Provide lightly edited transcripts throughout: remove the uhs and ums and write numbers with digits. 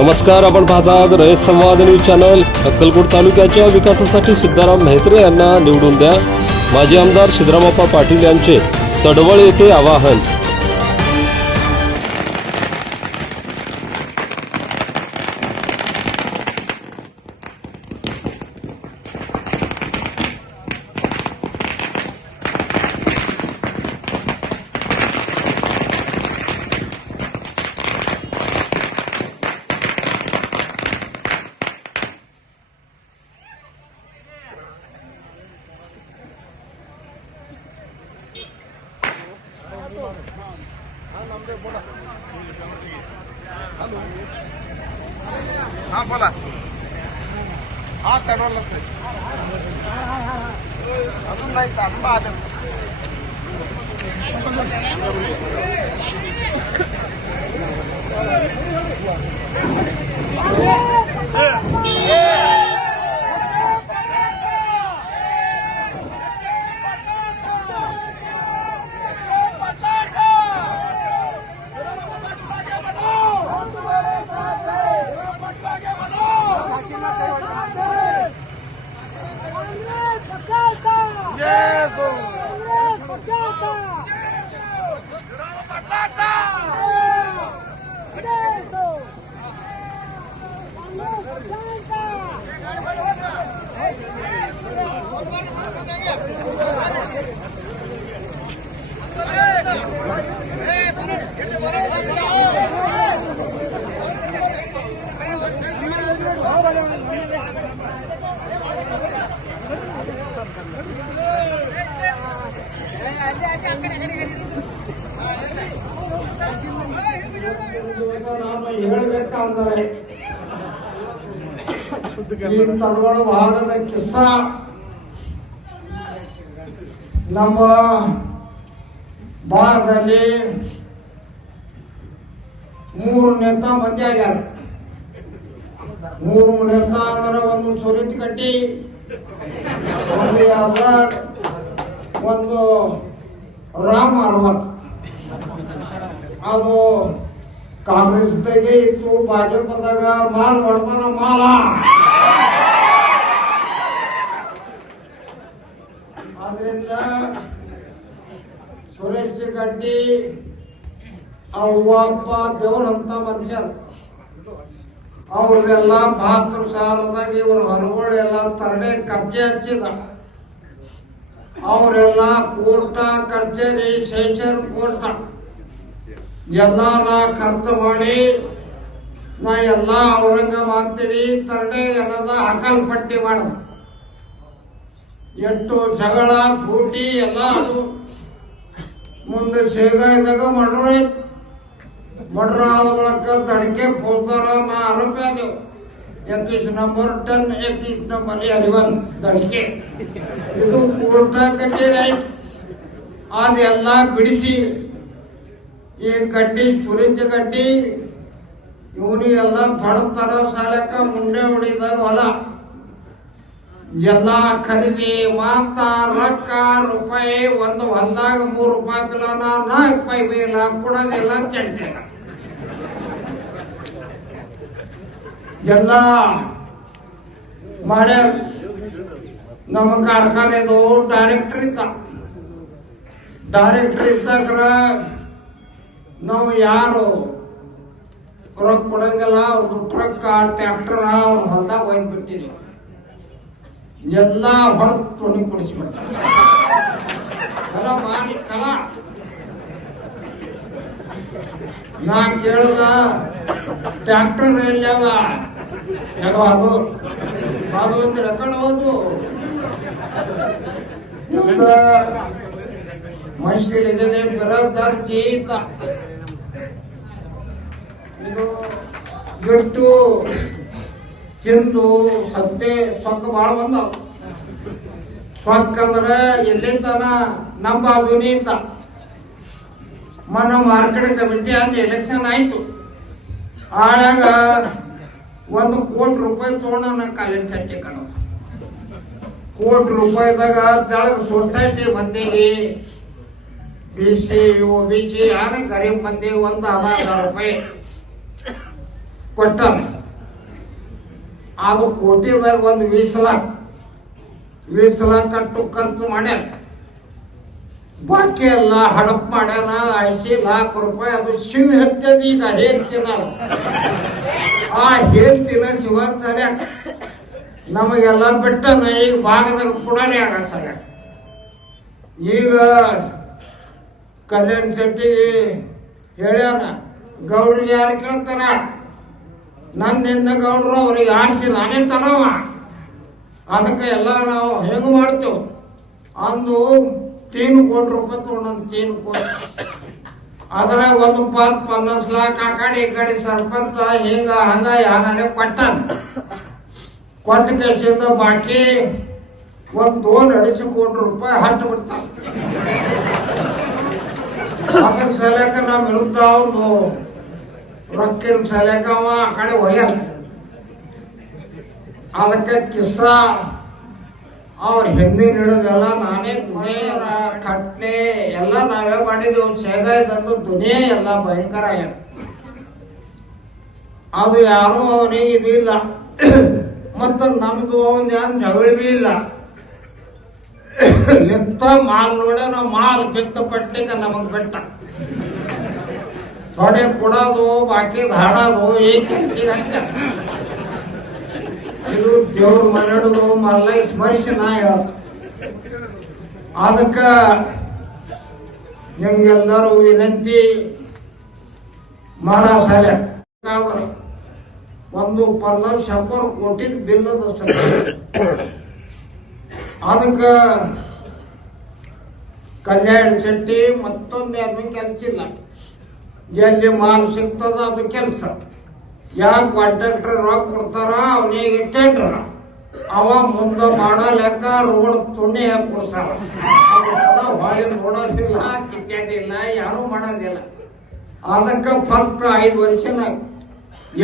नमस्कार, आपण पाहतात रयत संवाद न्यूज चॅनल। अक्कलकोट तालुक्याच्या विकासासाठी सिद्धाराम म्हेत्रे यांना निवडून द्या, माजी आमदार सिद्धरामप्पा पाटील यांचे तडवळ येथे आवाहन। हाँ बोला, हाँ पेट्रोल लगते अजून नाही का आंबा आले ಹೇಳಬೇಕು ಅಂದರೆ ಈ ತಡವಳ ಭಾಗದ ಕಿಸ್ಸ ನಮ್ಮ ಭಾಗದಲ್ಲಿ 3 ನೇತಾ ಮಂದಿ ಆಗ್ಯಾರ। 3 ನೇತಾ ಅಂದ್ರೆ ಒಂದು ಸುರಿತ್ ಕಟ್ಟಿ, ಒಂದು ಯಾದವ್, ಒಂದು ರಾಮ್ ಅರವತ್। ಅದು ಕಾಂಗ್ರೆಸ್ದಾಗೆ ಇತ್ತು, ಭಾಜಪದಾಗ ಮಾಲ್ ಮಾಡ್ತಾನ ಮಾಲ। ಆದ್ರಿಂದ ಸುರೇಶ್ ಗಡ್ಡಿ ಅವ್ವಪ್ಪ ದೇವ್ರಂತ ಮನುಷ್ಯರು, ಅವ್ರದೆಲ್ಲ 72 ಸಾಲದಾಗ ಇವ್ರ ಹೊರಗಳೆಲ್ಲ ತರಡೆ ಕಬ್ಜೆ ಹಚ್ಚಿದ। ಅವರೆಲ್ಲ ಕೋರ್ಟ ಕಚೇರಿ ಸೆಷನ್ ಕೋರ್ಟ ಎಲ್ಲ ನಾ ಖರ್ಚು ಮಾಡಿ ನಾ ಎಲ್ಲ ಔರಂಗ ಅಂತೇಳಿ ತರಡೆ ಎಲ್ಲದ ಹಕಲ್ಪಟ್ಟಿ ಮಾಡ ಎಷ್ಟು ಜಗಳ ಸೂಟಿ ಎಲ್ಲ ಅದು ಮುಂದೆ ಶೇಗಾಯದಾಗ ಮಡ್ರ ಆದ ಬಳಕ ತಡಕೆ ಪೋಸ್ತಾರ ನಾ ಆರೋಪಿ ಆದೆವು। 21 ನಂಬರ್ 10 21 ನಂಬರ್ 11 ತಡಕೆ ಇದು ಕೋರ್ಟ ಕಚೇರಿ ಆಯ್ತು। ಅದೆಲ್ಲ ಬಿಡಿಸಿ ಈ ಗಡ್ಡಿ ಸುರಿಜ ಗಡ್ಡಿ ಇವನಿಗೆಲ್ಲ ತೊಡತಾರ ಸಾಲಕ್ಕ ಮುಂಡೆ ಹೊಡಿದಾಗ ಹೊಲ ಎಲ್ಲ ಖರೀದಿ ಮಾತ ರೊಕ್ಕ ರೂಪಾಯಿ, ಒಂದು ಹೊಲದಾಗ 3 ರೂಪಾಯಿ ಬಿಲನ 4 ರೂಪಾಯಿ ಬಿಲ ಕೊಡೋದಿಲ್ಲ ಚಂಟೆ ಎಲ್ಲ ಮಾಡ್ಯಾರ। ನಮ್ಮ ಕಾರ್ಖಾನೆದು ಡೈರೆಕ್ಟರ್ ಇದ್ದಾಗ ನಾವು ಯಾರು ರೊಕ್ಕ ಕೊಡಂಗಿಲ್ಲ, ಅವ್ರದ್ದು ಟ್ರಕ್ ಟ್ರ್ಯಾಕ್ಟರ್ ಅವ್ರ ಹೊಲದಾಗ ಒಯ್ದ್ಬಿಟ್ಟಿಲ್ಲ, ಎಲ್ಲ ಹೊರತು ತೊಣಿ ಕೊಡಿಸ್ಬಿಡ್ತಾರೆ ಎಲ್ಲ ಮಾಡಿ ಕಲ। ನಾ ಕೇಳ್ದ ಟ್ರ್ಯಾಕ್ಟರ್ ಎಲ್ಲವ ಅದು ಒಂದು ರೆಕಾರ್ಡ್ ಹೋದ್ವು ಮನುಷ್ಯರಿದೆ ಬಿರದಾರ್ ಜೀತ ಇದು ಎಟ್ಟು ತಿಂದು ಸದ್ದೆ ಸೊಕ್ಕ ಬಾಳ ಬಂದ ಸೊಕ್ಕ ಅಂದ್ರೆ ಎಲ್ಲಿ ತನ ನಮ್ಮ ಬಾಜುನಿ ಇದ್ದ ಮೊನ್ನೆ ಮಾರ್ಕೆಟ್ ಕಮಿಟಿ ಅಂತ ಎಲೆಕ್ಷನ್ ಆಯ್ತು। ಆಳಾಗ 1 ಕೋಟಿ ರೂಪಾಯಿ ತಗೊಂಡ ಕಾಲೇಜ್ ಚಟ್ಟಿ ಕಣ ₹1 ಕೋಟಿ ತೆಳಗ ಸೊಸೈಟಿ ಮಂದಿಗೆ BC OBC ಯಾರ ಗರೀಬ್ ಮಂದಿ 1000 ರೂಪಾಯಿ ಕೊಟ್ಟಾನ. ಅದು ಕೋಟಿದಾಗ ಒಂದು 20 लाख ಕಟ್ಟು ಖರ್ಚು ಮಾಡ್ಯಾರ. ಬಾಕಿ ಎಲ್ಲ ಹಡಪ್ ಮಾಡ್ಯಾನ 80 लाख ರೂಪಾಯಿ. ಅದು ಶಿವ ಹತ್ಯದ ಈಗ ಹೇಳ್ತೀನ. ಆ ಹೇಳ್ತಿನ ಶಿವ ಸರಿ ನಮಗೆಲ್ಲ ಬಿಟ್ಟನ. ಈಗ ಭಾಗದಾಗ ಕೊಡಲೇ ಆಗ ಸರಿ. ಈಗ ಕಲ್ಯಾಣ್ ಶೆಟ್ಟಿಗೆ ಹೇಳ್ಯಾನ, ಗೌಡ್ರಿಗೆ ಯಾರು ಕೇಳ್ತಾರ? ನಂದಿಂದ ಗೌಡ್ರು ಅವ್ರಿಗೆ ಆಡ್ಸಿ ನಾನೇ ತನವ. ಅದಕ್ಕೆ ಎಲ್ಲ ನಾವು ಹೆಂಗ್ ಮಾಡ್ತೇವೆ ಅಂದು 3 ಕೋಟಿ ರೂಪಾಯಿ ತಗೊಂಡ್ 3 ಕೋಟಿ. ಅದ್ರಾಗ ಒಂದು 50 लाख ಆ ಕಡೆ ಈ ಕಡೆ ಸರ್ಪಂಚ ಹಿಂಗ ಹಂಗ ಯಾರೇ ಕೊಟ್ಟಾನ. ಕೊಟ್ಟ ಕೆಲಸದಿಂದ ಬಾಕಿ ಒಂದು 2.5 ಕೋಟಿ ರೂಪಾಯಿ ಹಟ್ಟು ಬಿಡ್ತಾನ. ಅದ್ರ ಸಲಕ ನಮ್ಮ ವಿರುದ್ಧ ಒಂದು ರೊಕ್ಕಿನ ಸಲಕ ಅವ ಆ ಕಡೆ ಒಯ್ಯಲ್ಲ. ಅದಕ್ಕೆ ಕಿಸ್ಸ ಅವ್ರ ಹಿಂದಿನ ಹಿಡಿದೆಲ್ಲ ನಾನೇ ದುನಿಯ ಕಟ್ಲೆ ಎಲ್ಲ ನಾವೇ ಮಾಡಿದ್ವಿ. ಸೇಗಾಯ್ದಂದು ದುನಿಯಾ ಎಲ್ಲ ಭಯಂಕರ ಆಗ್ಯದ. ಅದು ಯಾರು ಅವನಿಗೆ ಇದಿಲ್ಲ. ಮತ್ತ ನಮ್ದು ಅವನ್ ಏನ್ ಜಗಳ ಬಿ ಇಲ್ಲ. ನಿಂತ ಮಾಲ್ ನೋಡೇ ನಾವು ಮಾಲ್ ಬಿತ್ತ ಪಟ್ಟಿಗೆ ನಮಗ್ ಬಿಟ್ಟ ಥೋಡೆ ಕೊಡೋದು ಬಾಕಿ ಧಾಡೋದು ಈ ಕೆಲಸಿಗೆ ಹಚ್ಚ. ಇದು ದೇವ್ರ ಮನೆಯದು ಮಲ್ಲ ಸ್ಮರಿಸಿ ನಾ ಹೇಳ. ಅದಕ್ಕ ನಿಮ್ಗೆಲ್ಲರೂ ವಿನಂತಿ ಮಾಡೋ ಸರಿ. ಒಂದು 100 ಕೋಟಿ ಬಿಲ್ ಅದ ಸರ್. ಅದಕ್ಕ ಕಲ್ಯಾಣ್ ಶೆಟ್ಟಿ ಮತ್ತೊಂದು ಯಾರು ಕೆಲಸ ಇಲ್ಲ. ಎಲ್ಲಿ ಮಾಲ್ ಸಿಗ್ತದ ಅದು ಕೆಲಸ. ಯಾಕೆ ಕಾಂಟ್ರಾಕ್ಟರ್ ರೊಕ್ಕ ಕೊಡ್ತಾರ ಅವನಿಗೆ ಟೆಂಡ್ರ ಅವ ಮುಂದೆ ಮಾಡೋ ಲೆಕ್ಕ ರೋಡ್ ತುಣ್ಣಿ ಹಾಕಿ ಕೊಡ್ಸಾರ. ಹೊಳೆ ನೋಡೋದಿಲ್ಲ, ಕಿಚ್ಚೋದಿಲ್ಲ, ಯಾರು ಮಾಡೋದಿಲ್ಲ. ಅದಕ್ಕೆ ಫಕ್ತ 5 ವರ್ಷನಾಗ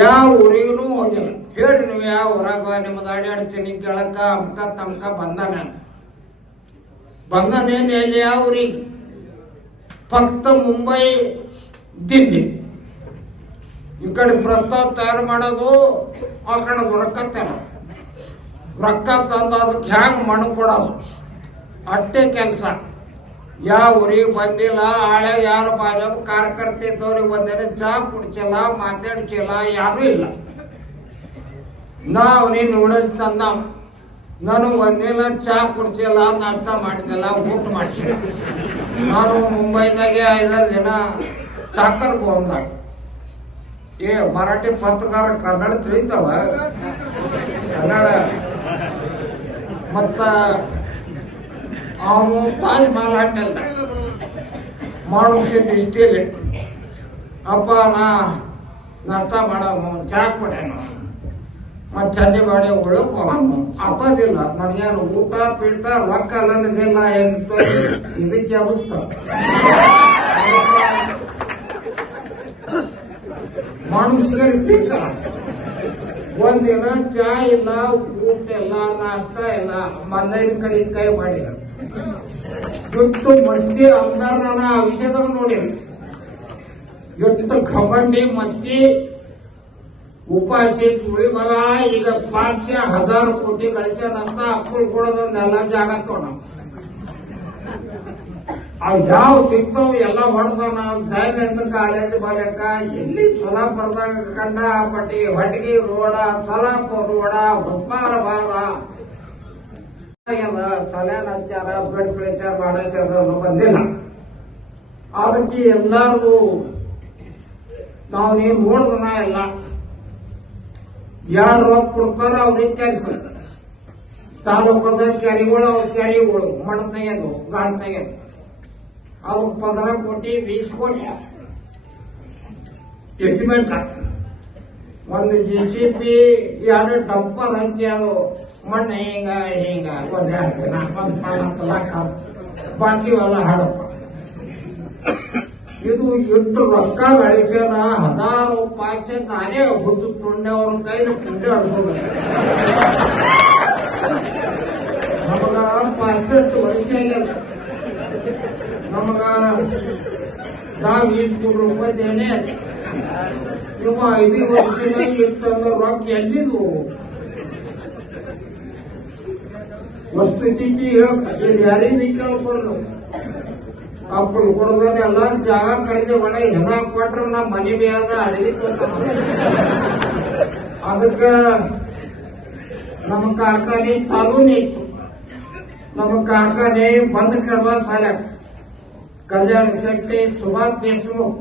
ಯಾವ ಊರಿಗೂ ಹೋಗಿಲ್ಲ. ಹೇಳಿ ನೀವು ಯಾವ ಊರಾಗ ನಿಮ್ಮದು ಅಡ್ಯಾಡ್ತೀನಿ ಕೇಳಕ್ಕ ಅಮ್ಕ ತಮ್ಕ ಬಂದಾನೇನು ಎಲ್ಲಿ ಯಾವ ಊರಿಗೆ? ಫಕ್ತ ಮುಂಬೈ, ದಿಲ್ಲಿ ಈ ಕಡೆ ಪ್ರಸ್ತಾವ ತಯಾರು ಮಾಡೋದು, ಆ ಕಡೆ ರೊಕ್ಕ ತರೋದು. ರೊಕ್ಕ ತಂದು ಅದಕ್ಕೆ ಹ್ಯಾಂಗ ಮಣ್ಣು ಕೊಡೋದು ಅಷ್ಟೇ ಕೆಲಸ. ಯಾವ ಊರಿಗೆ ಬಂದಿಲ್ಲ. ಹಳೆ ಯಾರು ಭಾಜಪ ಕಾರ್ಯಕರ್ತ ಇದ್ದವ್ರಿಗೆ ಒಂದಿನ ಚಾ ಕುಡಿಸಿಲ್ಲ, ಮಾತಾಡ್ಸಿಲ್ಲ, ಯಾರು ಇಲ್ಲ. ನಾವು ನೀನು ಉಳಿಸ್ತಂದ ನನಗೆ ಒಂದಿನ ಚಾ ಕುಡಿಸಿಲ್ಲ, ನಾಷ್ಟ ಮಾಡಿದಿಲ್ಲ, ಊಟ ಮಾಡಿಸಿಲ್ಲ. ನಾನು ಮುಂಬೈದಾಗೆ 5 ದಿನ ಸಾಕರ್ ಗೋಂದಾಗ ಮರಾಠಿ ಪತ್ರಕಾರ ಕನ್ನಡ ತಿಳಿತಾವ ಕನ್ನಡ. ಮತ್ತ ಅವನು ತಾಜ್ ಮಹಲ್ ಹೋಟೆಲ್ ಮಾಡೋಷನ್ ಇಷ್ಟೇಲಿ ಅಪ್ಪ ನಾಷ್ಟ ಮಾಡವನು, ಚಾ ಕೊಡೇನು, ಮತ್ತು ಚಂದಿ ಮಾಡಿ ಉಳ್ಕೋವನು. ಅಪ್ಪದಿಲ್ಲ ನನಗೇನು ಊಟ ಪೀಟ ರೊಕ್ಕ ಅಲ್ಲದಿಲ್ಲ. ಏನು ಇದಕ್ಕೆ ಅವಸ್ಥ ಮನುಷ್ಯರಿಗೆ ಪೀಕ. ಒಂದಿನ ಚಾ ಇಲ್ಲ, ಊಟ ಇಲ್ಲ, ನಾಷ್ಟ ಇಲ್ಲ. ಮಲ್ಲೈನ ಕಡೆ ಕೈ ಮಾಡಿದ ಎಷ್ಟು ಮಸ್ತಿ ಅಂದಾರ. ನಾನು ಆ ವಿಷಯದಾಗ ನೋಡಿರಿ ಎಷ್ಟು ಖಬಂಡಿ ಮಸ್ತಿ ಉಪಾಸಿ ಸುಳಿ ಮಗ. ಈಗ 5,000 ಕೋಟಿ ಗಳಿಸ್ಯಾನಂತ ಅಪ್ಪುಲ್ ಕೊಡೋದೊಂದೆಲ್ಲ ಜಾಗ ತೊಗೊಂಡ. ಅವ್ ಯಾವ ಸಿಗ್ತಾವ ಎಲ್ಲ ಹೊಡೆದಾನ. ದಯಾನಂದ ಕಾಲೇಜ್ ಬಾಲಕ ಎಲ್ಲಿ ಸೊಲಾಪುರದಾಗ ಕಂಡ ಪಟ್ಟಿ ಹೊಟಗಿ ರೋಡ, ಸೊಲಾಪುರ ರೋಡ, ಹುಸ್ಮಾರ ಬಾರ ಸಲಹೆ ಹಚ್ಚಾರ, ಬ್ಲಡ್ ಪ್ರೆಷರ್ ಮಾಡೋ ಬಂದಿಲ್ಲ. ಅದಕ್ಕೆ ಎಲ್ಲಾರದು ನಾವು ನೀವು ನೋಡಿದನ ಎಲ್ಲ ಯಾರು ರೊಕ್ಕ ಕೊಡ್ತಾರ ಅವ್ರಿಗೆ ಕೆಲಸ. ತಾಲೂಕದ ಕೆರೆಗಳು ಅವ್ರ ಕೆರೆಗಳು ಮಣ್ಣು ತೆಗೆದು ಗಾಳಿ ತೆಗೆದು ಅದು 15 ಕೋಟಿ 20 ಕೋಟಿ ಎಸ್ಟಿಮೇಟ್. ಒಂದು JCB 2 ಡಂಪರ್ ಹಚ್ಚಿ ಅದು ಮಣ್ಣು ಹಿಂಗ ಒಂದು 50 लाख ಬಾಕಿ ಎಲ್ಲ ಹಡಪ್ಪ. ಇದು ಎಷ್ಟು ರೊಕ್ಕ ಗಳಿಸ್ಯಾನ. 1000 ರೂಪಾಯಿ ನಾನೇ ಹುಟ್ಟು ತುಂಡೆ ಅವ್ರ ಕೈಲಿ ಪುಂಡೆ ಅಡ್ಸೋದು. ನಮಗ 65 ವರ್ಷ ಆಗ್ಯದ. ನಮಗ ನಾವು 20 ಕೋಟಿ ರೂಪಾಯಿ ದೇಣೆ ನೀವು 5 ವರ್ಷದ ಇಷ್ಟೊಂದು ರೊಕ್ಕ ಎಲ್ಲಿದ್ವು? ವಸ್ತುಸ್ಥಿತಿ ಹೇಳಕ್ ಇದು ಯಾರಿಗೆ ಕೇಳ್ಕೊಂಡು ಅಪ್ಪಳು ಕೊಡೋದನ್ನ ಎಲ್ಲ ಜಾಗ ಖರೀದಿ ಮಾಡಿ ಹೆಣ ಕೊಟ್ರೆ ನಾ ಮನೆ ಬೇದ ಅಡಗಿ ಅದಕ್ಕ ನಮ್ಮ ಕಾರ್ಖಾನೆ ಚಾಲೂನೇ ಇತ್ತು. ನಮ್ಮ ಕಾರ್ಖಾನೆ ಬಂದ್ ಕೇಳ್ಬಾರ್ದು ಸಾಲ ಕಲ್ಯಾಣ ಶೆಟ್ಟಿ ಸುಭಾಷ್ ದೇಶಮುಖ್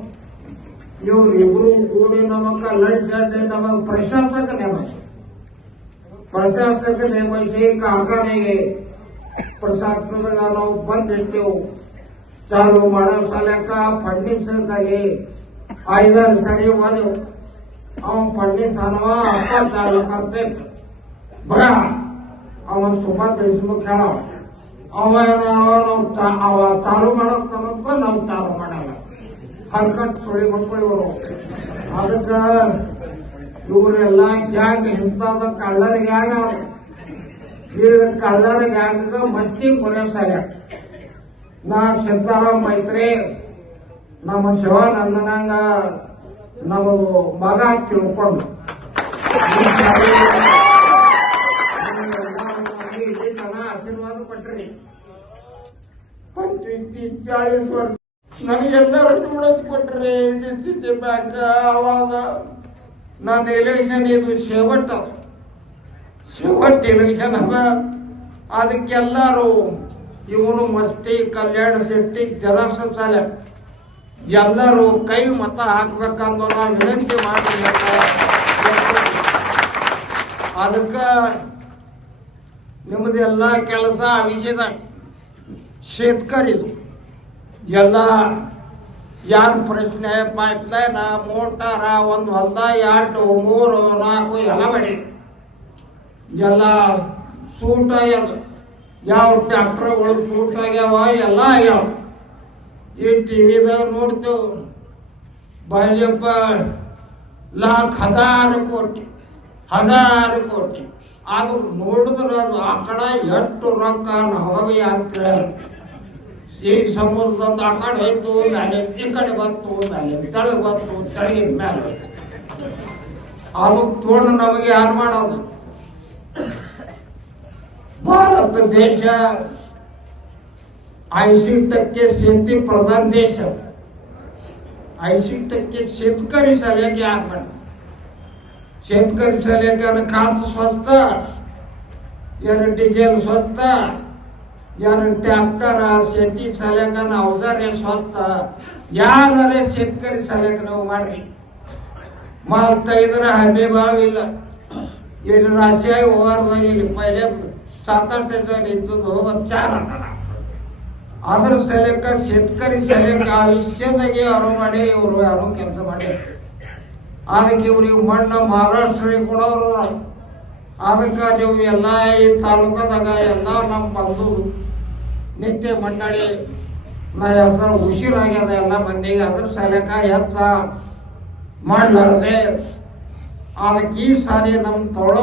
ಇವ್ರಿಬ್ರು ಕೂಡಿ ನಮಗ ಲಂಚ ನಮಗ್ ಪ್ರಶಾಸಕ ನೇಮಿಸಿ ಕಾರ್ಖಾನೆಗೆ ಪ್ರಶಾಸಕದಾಗ ನಾವು ಬಂದಿರ್ತೇವು. ಚಾಲು ಮಾಡೋ ಸಲಕ ಫಂಡಿಂಗ್ಸ್ಗಾಗಿ 5-6 ಸರಿ ಹೋದೆವು. ಅವನ್ ಫಂಡಿಂಗ್ಸ್ ಅನ್ನವ ಅಪ್ಪ ಚಾಲು ಕರ್ತೈತ್ ಬರ ಅವನ್ ಸುಭಾಷ್ ದೇಶಮುಖ್ ಹೇಳವ ಅವ ಚಾಲು ಮಾಡೋಕ್ ತನಕ ನಾವು ಚಾಲು ಮಾಡಲ್ಲ. ಹರ್ಕಟ್ ಸುಳಿ ಮಕ್ಕಳು ಇವರು. ಅದಕ್ಕ ಇವರೆಲ್ಲ ಗ್ಯಾಂಗ್ ಇಂಥದ ಕಳ್ಳರ ಗ್ಯಾಂಗ್ ಕಳ್ಳರ ಗ್ಯಾಂಗ್ ಮಸ್ತಿ ಪೊಲೀಸರ. ನಾ ಸಿದ್ದಾರಾಮ್ ಮೈತ್ರಿ ನಮ್ಮ ಶಿವಾನಂದನಂಗ ನಮ್ಮದು ಮಗ ತಿಳ್ಕೊಂಡು ಇಲ್ಲಿ ತನ ಆಶೀರ್ವಾದ ಕೊಟ್ರಿ. 40 ವರ್ಷ ನನಗೆಲ್ಲರೂ ಉಳಿಸ್ಕೊಟ್ರಿ. ಡಿಸಿಸಿ ಬ್ಯಾಂಕ್ ಅವಾಗ ನನ್ನ ಎಲೆಕ್ಷನ್ ಇದು ಶೇವಟ್ ಎಲೆಕ್ಷನ್ ಅದ. ಅದಕ್ಕೆಲ್ಲರೂ ಇವನು ಮಸ್ತಿ ಕಲ್ಯಾಣ ಶೆಟ್ಟಿ ಜಲಸ ಸಾಲ ಎಲ್ಲರೂ ಕೈ ಮತ ಹಾಕ್ಬೇಕಂದು ನಾವು ವಿನಂತಿ ಮಾಡಬೇಕು. ಅದಕ್ಕ ನಿಮ್ಮದೆಲ್ಲ ಕೆಲಸ ವಿಷಯದ ಶೇತಕರಿದು ಎಲ್ಲ ಯಾರು ಪ್ರಶ್ನೆ ಪೈಪ್ಲೈನ್ ಮೋಟಾರ ಒಂದು ಹೊಲ್ದ 2 3 4 ಎಲ್ಲ ಬಡಿ ಎಲ್ಲ ಸೂಟ್ ಆಗ್ಯದ. ಯಾವ ಟ್ರ್ಯಾಕ್ಟರ್ಗಳು ಸೂಟ್ ಆಗ್ಯಾವ ಎಲ್ಲ ಆಗ್ಯಾವ. ಈ ಟಿವಿದಾಗ ನೋಡ್ತೇವೆ ಬಾಯಪ್ಪ $1,000 ಕೋಟಿ ಅದು ನೋಡಿದ್ರೆ ಅದು ಆ ಕಡೆ ಎಷ್ಟು ರೊಕ್ಕ ನಮಗೆ ಅಂತ ಈ ಸಮುದ್ರದಂತ ಆ ಕಡೆ ಹೋಯ್ತು ಮೇಲೆ ಈ ಕಡೆ ಬಂತು ಮೇಲೆ ತಳಗ್ ಬಂತು ತಳಗಿನ ಮೇಲೆ ಅದು ತೋಣ ನಮಗೆ ಯಾರು ಮಾಡೋದು? ಭಾರತ ದೇಶ 80% शेती प्रधान देश. 80% शेतकरी झाले आपण. शेतकरी झाले की खात स्वस्त, यार डिझेल स्वस्त, यार ट्रॅक्टर शेती झाल्या का अवजारे स्वस्त. ಯಾರೇ शेतकरी झाले का ನಾವು ಮಾಡ್ರಿ ಮಾಲ್ತಾ ಇದ್ರೆ ಹಬೇಬಾವಿಲ್ಲ. ಇಲ್ಲಿ ರಾಶಿಯಾಗಿ ಹೋಗಾರ್ದಾಗ ಇಲ್ಲಿ ಪೈಲೆ 7-8 ಜನ ಇದ್ದದ್ದು ಹೋಗೋದು 4 ಅದ್ರ ಸಲಕ शेतकरी ಸಲಕ ಆಯುಷ್ಯದಾಗೆ ಯಾರು ಮಾಡಿ ಇವರು ಯಾರು ಕೆಲಸ ಮಾಡಿ ಅದಕ್ಕೆ ಇವ್ರಿಗೆ ಮಣ್ಣು ಮಹಾರಾಷ್ಟ್ರ ಕೊಡೋರು. ಅದಕ್ಕೆ ನೀವು ಎಲ್ಲ ಈ ತಾಲೂಕದಾಗ ಎಲ್ಲ ನಮ್ಮ ಬಂದು ನಿತ್ಯ ಮಂಡಳಿ ನಾ ಹೆಸರು ಹುಷಾರಾಗ್ಯದ ಎಲ್ಲ ಮಂದಿಗೆ. ಅದ್ರ ಸಲಕ ಹೆಚ್ಚ ಮಾಡ್ಲಾರ್ದೆ ಅದಕ್ಕೆ ಈ ಸಾರಿ ನಮ್ಮ ತೊಳೋ